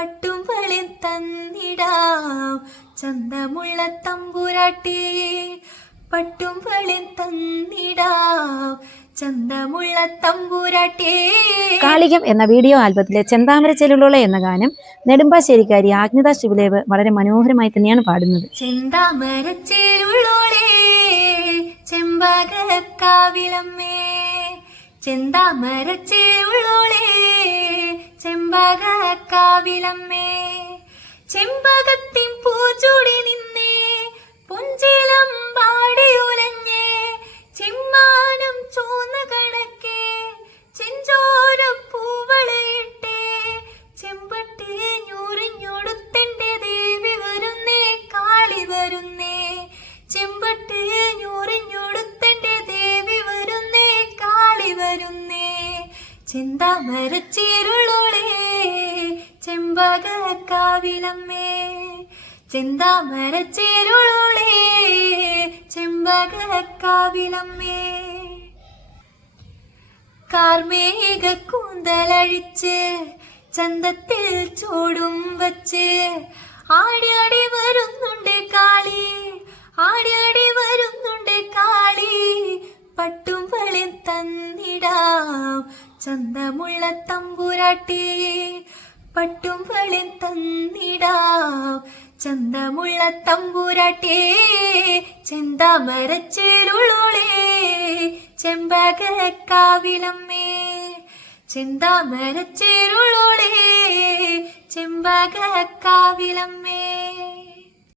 പട്ടും വളെ തന്നിടാം. ചന്തമുള്ള തമ്പുരാട്ടി പട്ടും വളെ തന്നിടാം. ചന്തമുള്ള തമ്പുരാട്ടി. കാളികം എന്ന വീഡിയോ ആൽബത്തിലെ ചെന്താമര ചെല്ലുളോള എന്ന ഗാനം നെടുമ്പാശ്ശേരിക്കാരി ആജ്ഞത ശിവദേവ് വളരെ മനോഹരമായി തന്നെയാണ് പാടുന്നത്. ചെന്താമര ചെല്ലുളോളെ ചെമ്പാകത്താവിളമ്മേ ചെന്താമര ചെല്ലുളോളേ ചെമ്പകക്കാവിലമ്മേ ചെമ്പകത്തിൻ പൂച്ചൂടി നിന്നേ പുഞ്ചിലം പാടിയുലഞ്ഞേ ചെമ്മാനം ചോന്ന കണക്കേ ചെഞ്ചോര പൂവളയിട്ടേ ചെമ്പട്ടി ഞൂറിഞ്ഞൊടുത്തെന്റെ ദേവി വരുന്നേ കാളി വരുന്നേ. ചെന്താമരച്ചീരുളോളേ ചെമ്പകക്കാവിലമ്മേ. ചെന്താമരച്ചീരുളോളേ ചെമ്പകക്കാവിലമ്മേ. കാർമേഘ കൂന്തലഴിച്ച് ചന്തത്തിൽ ചൂടും വച്ച് ആടി ആടി വരുന്നുണ്ട് കാളി ആടി ആടി വരുന്നുണ്ട് കാളി. പട്ടും തന്നിടാം ചന്തമുള്ള തമ്പുരാട്ടി പട്ടും വെളി തന്നിടാം. ചന്തമുള്ള തമ്പുരാട്ടി ചെന്താമരച്ചേരുളോളേ ചെമ്പകക്കാവിലമ്മേ ചെന്താമരച്ചേരുളോളേ ചെമ്പകക്കാവിലമ്മേ